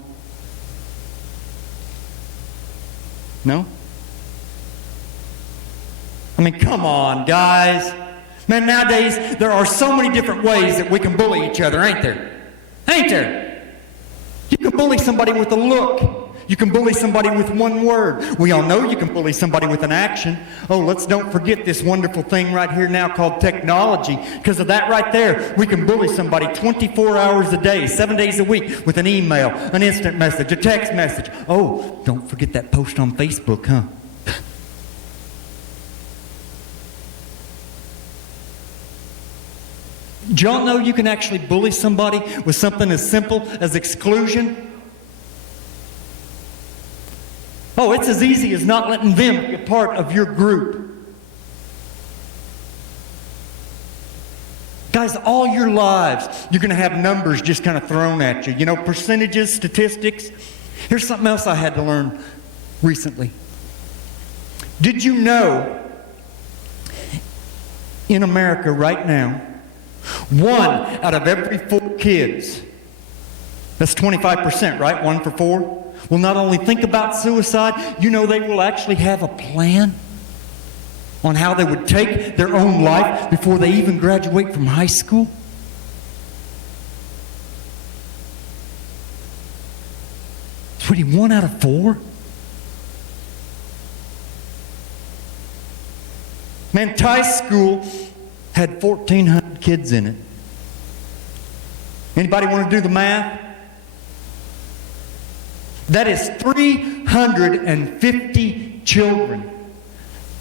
No? I mean, come on, guys. Man, nowadays, there are so many different ways that we can bully each other, ain't there? Ain't there? You can bully somebody with a look. You can bully somebody with one word. We all know you can bully somebody with an action. Oh, let's don't forget this wonderful thing right here now called technology. Because of that right there, we can bully somebody 24 hours a day, 7 days a week with an email, an instant message, a text message. Oh, don't forget that post on Facebook, huh? Do y'all know you can actually bully somebody with something as simple as exclusion? Oh, it's as easy as not letting them be a part of your group. Guys, all your lives, you're going to have numbers just kind of thrown at you. You know, percentages, statistics. Here's something else I had to learn recently. Did you know in America right now, 1 out of every 4 kids, that's 25%, right? 1 for 4, will not only think about suicide, you know they will actually have a plan on how they would take their own life before they even graduate from high school? Sweetie, 1 out of 4? Man, Ty's school had 1,400 kids in it. Anybody want to do the math? That is 350 children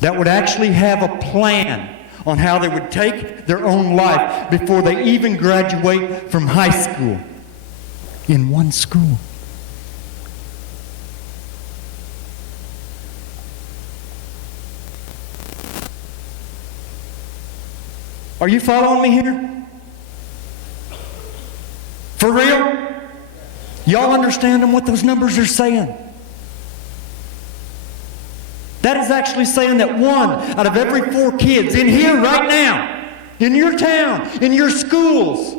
that would actually have a plan on how they would take their own life before they even graduate from high school in one school. Are you following me here? For real? Y'all understand what those numbers are saying? That is actually saying that 1 out of every 4 kids in here right now, in your town, in your schools,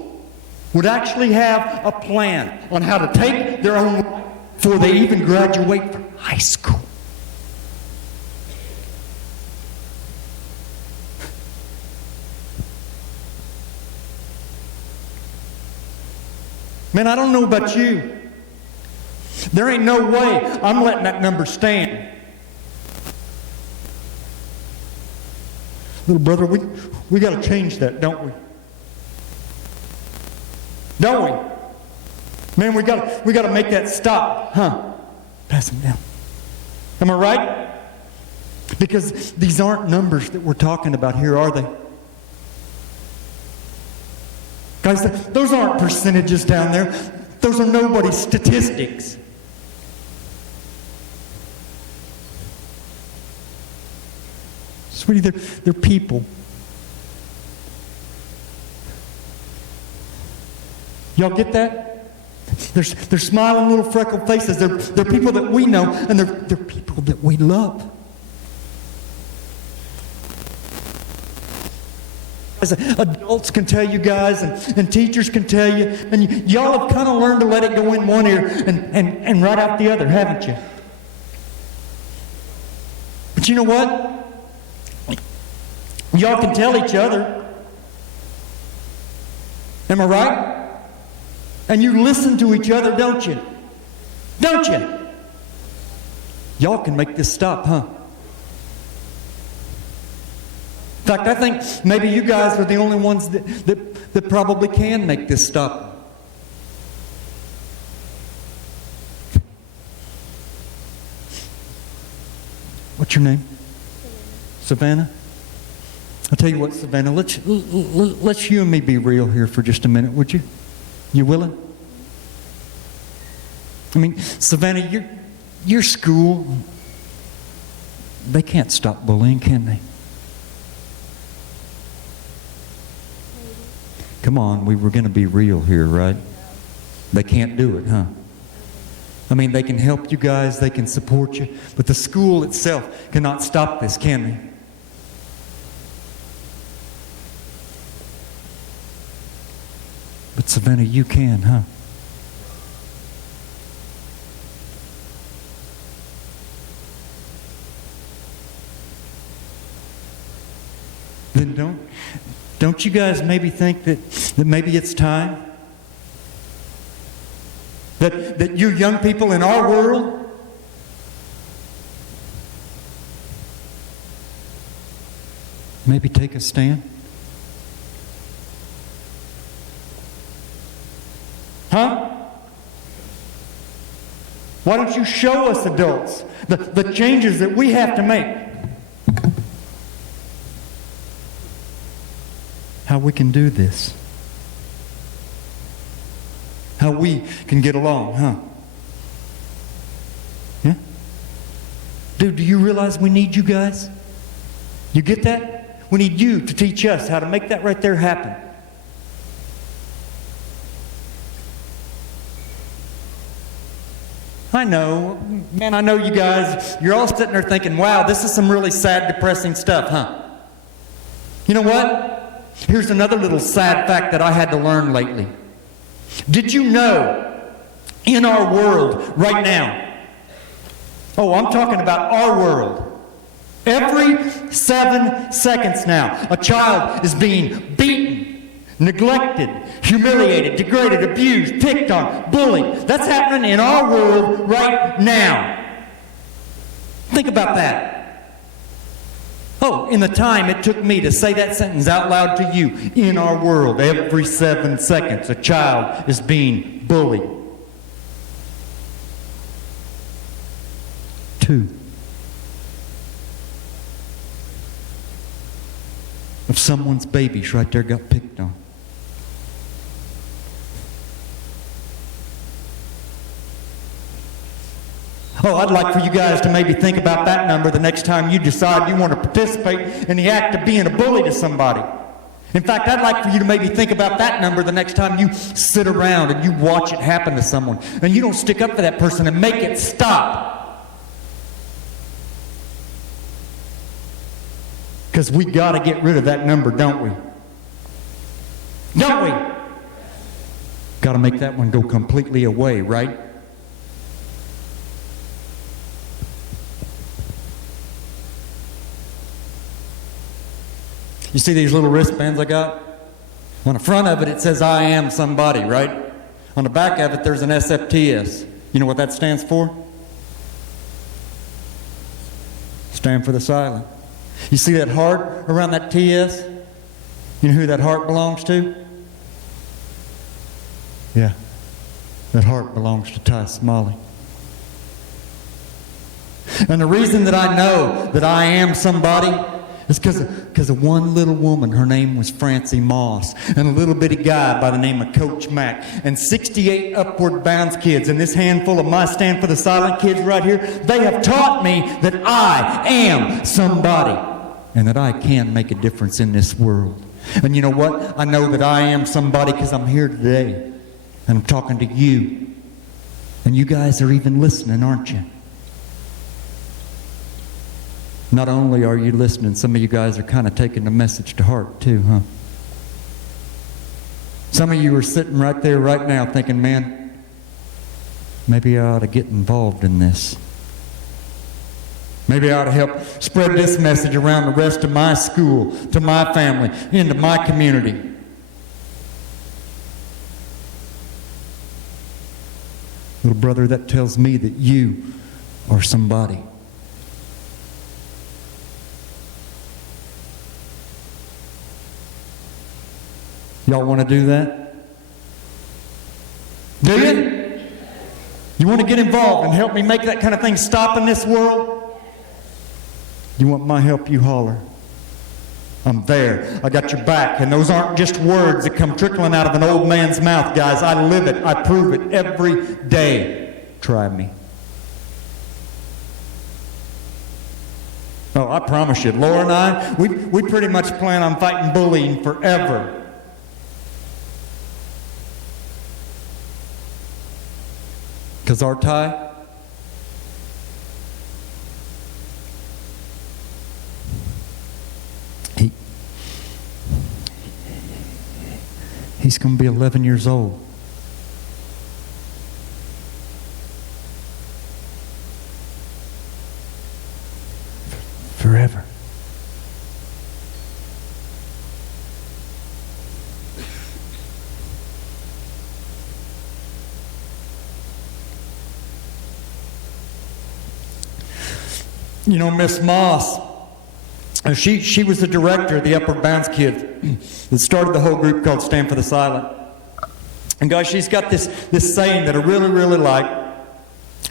would actually have a plan on how to take their own life before they even graduate from high school. Man, I don't know about you. There ain't no way I'm letting that number stand. Little brother, we got to change that, don't we? Don't we? Man, we got to make that stop, huh? Pass them down. Am I right? Because these aren't numbers that we're talking about here, are they? Guys, those aren't percentages down there. Those are nobody's statistics. Sweetie, they're people. Y'all get that? They're smiling little freckled faces. They're people that we know, and they're people that we love. Adults can tell you guys, and teachers can tell you, and y'all have kind of learned to let it go in one ear and right out the other, haven't you? But you know what? Y'all can tell each other. Am I right? And you listen to each other, don't you? Don't you? Y'all can make this stop, huh? In fact, I think maybe you guys are the only ones that probably can make this stop. What's your name? Savannah? I'll tell you what, Savannah, let's you and me be real here for just a minute, would you? You willing? I mean, Savannah, your school, they can't stop bullying, can they? Come on, we were going to be real here, right? They can't do it, huh? I mean, they can help you guys, they can support you, but the school itself cannot stop this, can they? But Savannah, you can, huh? Then don't you guys maybe think that maybe it's time? That you young people in our world maybe take a stand? Huh? Why don't you show us adults the changes that we have to make? How we can do this. How we can get along, huh? Yeah? Dude, do you realize we need you guys? You get that? We need you to teach us how to make that right there happen. I know, man, I know you guys, you're all sitting there thinking, wow, this is some really sad, depressing stuff, huh? You know what? Here's another little sad fact that I had to learn lately. Did you know, in our world right now, oh, I'm talking about our world, every 7 seconds now, a child is being beaten, neglected, humiliated, degraded, abused, picked on, bullied. That's happening in our world right now. Think about that. Oh, in the time it took me to say that sentence out loud to you, in our world, every 7 seconds, a child is being bullied. 2 of someone's babies right there got picked on. Oh, I'd like for you guys to maybe think about that number the next time you decide you want to participate in the act of being a bully to somebody. In fact, I'd like for you to maybe think about that number the next time you sit around and you watch it happen to someone and you don't stick up for that person and make it stop. Because we got to get rid of that number, don't we? Don't we? Got to make that one go completely away, right? You see these little wristbands I got? On the front of it, it says, I am somebody, right? On the back of it, there's an SFTS. You know what that stands for? Stand for the silent. You see that heart around that TS? You know who that heart belongs to? Yeah, that heart belongs to Ty Smalley. And the reason that I know that I am somebody is because of one little woman. Her name was Francie Moss, and a little bitty guy by the name of Coach Mack, and 68 Upward Bounds kids, and this handful of my Stand for the Silent kids right here, they have taught me that I am somebody, and that I can make a difference in this world. And you know what? I know that I am somebody because I'm here today, and I'm talking to you, and you guys are even listening, aren't you? Not only are you listening, some of you guys are kind of taking the message to heart too, huh? Some of you are sitting right there right now thinking, man, maybe I ought to get involved in this. Maybe I ought to help spread this message around the rest of my school, to my family, into my community. Little brother, that tells me that you are somebody. Y'all want to do that? Do you? You want to get involved and help me make that kind of thing stop in this world? You want my help, you holler. I'm there. I got your back. And those aren't just words that come trickling out of an old man's mouth, guys. I live it. I prove it every day. Try me. Oh, I promise you, Laura and I, we pretty much plan on fighting bullying forever. Because our Ty, he's going to be 11 years old. Forever. You know, Miss Moss, she was the director of the Upward Bounds Kids that started the whole group called Stand for the Silent. And guys, she's got this saying that I really, really like.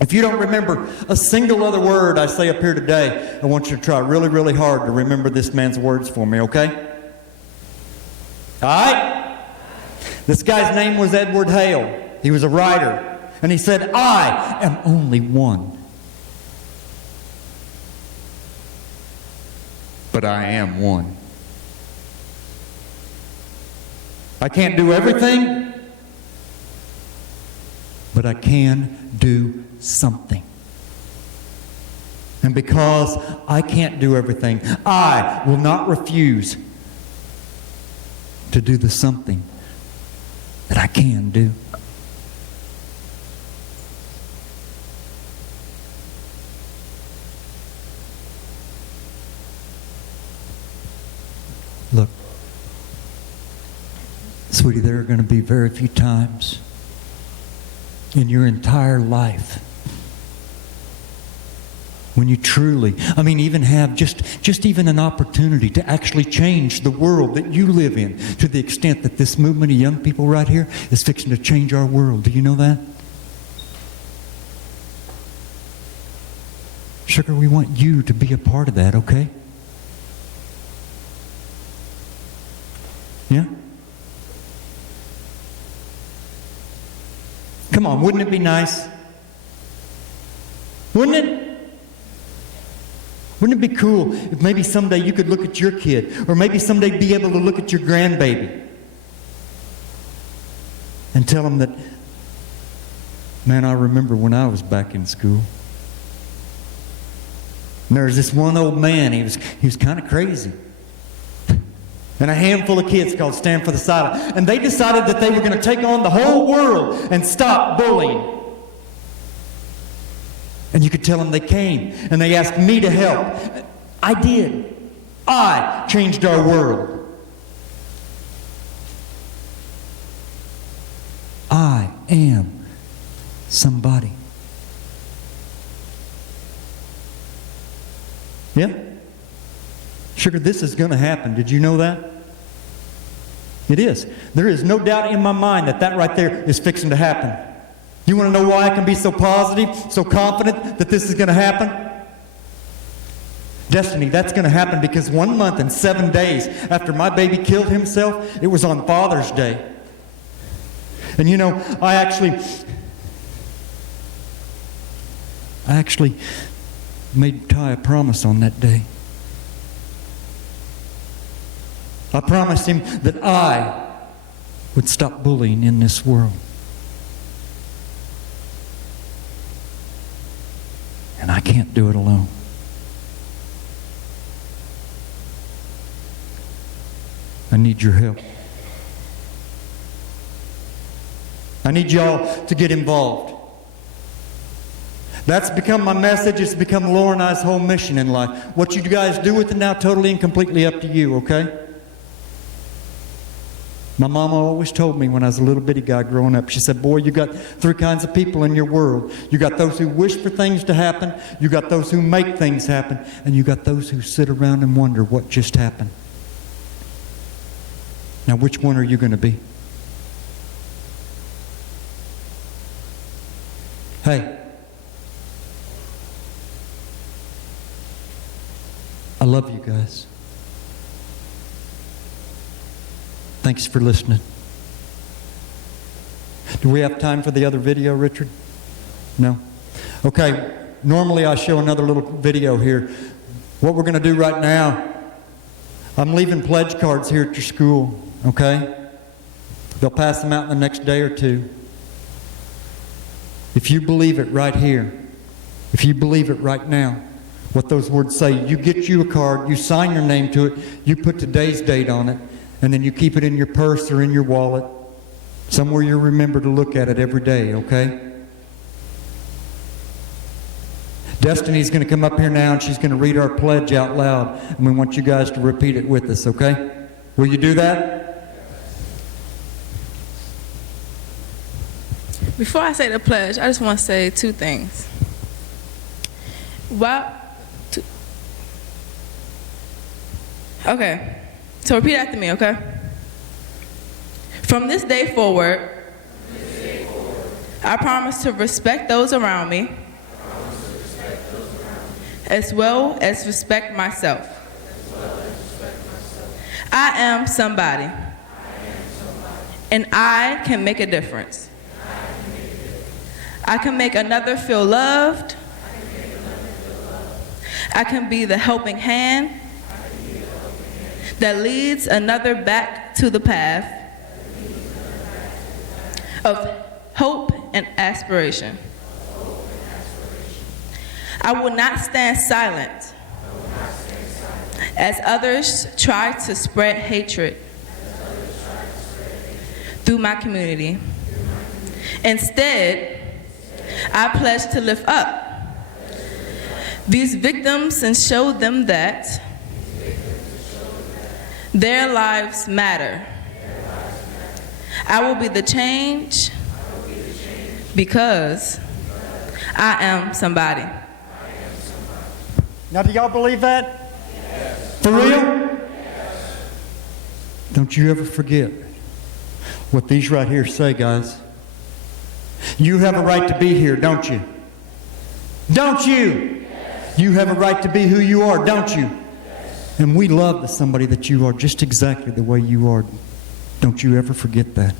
If you don't remember a single other word I say up here today, I want you to try really, really hard to remember this man's words for me, okay? All right? This guy's name was Edward Hale. He was a writer. And he said, I am only one. But I am one. I can't do everything, but I can do something. And because I can't do everything, I will not refuse to do the something that I can do. Look, sweetie, there are going to be very few times in your entire life when you truly, even have just even an opportunity to actually change the world that you live in, to the extent that this movement of young people right here is fixing to change our world. Do you know that? Sugar, we want you to be a part of that, okay? Yeah? Come on, wouldn't it be nice? Wouldn't it? Wouldn't it be cool if maybe someday you could look at your kid, or maybe someday be able to look at your grandbaby and tell them that, man, I remember when I was back in school. And there was this one old man, he was kind of crazy. And a handful of kids called Stand for the Silent. And they decided that they were going to take on the whole world and stop bullying. And you could tell them they came and they asked me to help. I did. I changed our world. I am somebody. Yeah? Sugar, this is going to happen. Did you know that? It is. There is no doubt in my mind that right there is fixing to happen. You want to know why I can be so positive, so confident that this is going to happen? Destiny, that's going to happen because 1 month and 7 days after my baby killed himself, it was on Father's Day. And you know, I actually made Ty a promise on that day. I promised him that I would stop bullying in this world. And I can't do it alone. I need your help. I need y'all to get involved. That's become my message. It's become Laura and I's whole mission in life. What you guys do with it now, totally and completely up to you, okay? My mama always told me when I was a little bitty guy growing up, she said, boy, you got three kinds of people in your world. You got those who wish for things to happen, you got those who make things happen, and you got those who sit around and wonder what just happened. Now, which one are you going to be? Hey, I love you guys. Thanks for listening. Do we have time for the other video, Richard? No? Okay, normally I show another little video here. What we're going to do right now, I'm leaving pledge cards here at your school, okay? They'll pass them out in the next day or two. If you believe it right here, if you believe it right now, what those words say, you get you a card, you sign your name to it, you put today's date on it, and then you keep it in your purse or in your wallet, somewhere you remember to look at it every day, okay? Destiny's going to come up here now and she's going to read our pledge out loud, and we want you guys to repeat it with us, okay? Will you do that? Before I say the pledge, I just want to say two things. Okay, so repeat after me, okay? From this day forward, I promise to respect those around me, as well as respect myself. I am somebody, and I can make a difference. I can make another feel loved. I can be the helping hand that leads another back to the path of hope and aspiration. I will not stand silent as others try to spread hatred through my community. Instead, I pledge to lift up these victims and show them that their lives matter. I will be the change because I am somebody. Now, do y'all believe that? For real? Don't you ever forget what these right here say, guys. You have a right to be here, don't you? Don't you? You have a right to be who you are, don't you? And we love somebody that you are just exactly the way you are. Don't you ever forget that.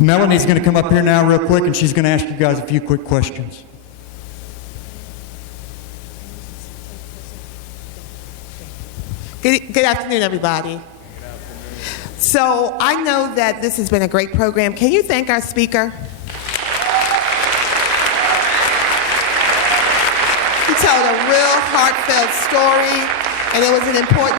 Melanie's going to come up here now real quick, and she's going to ask you guys a few quick questions. Good afternoon, everybody. So I know that this has been a great program. Can you thank our speaker? He told a real heartfelt story, and it was an important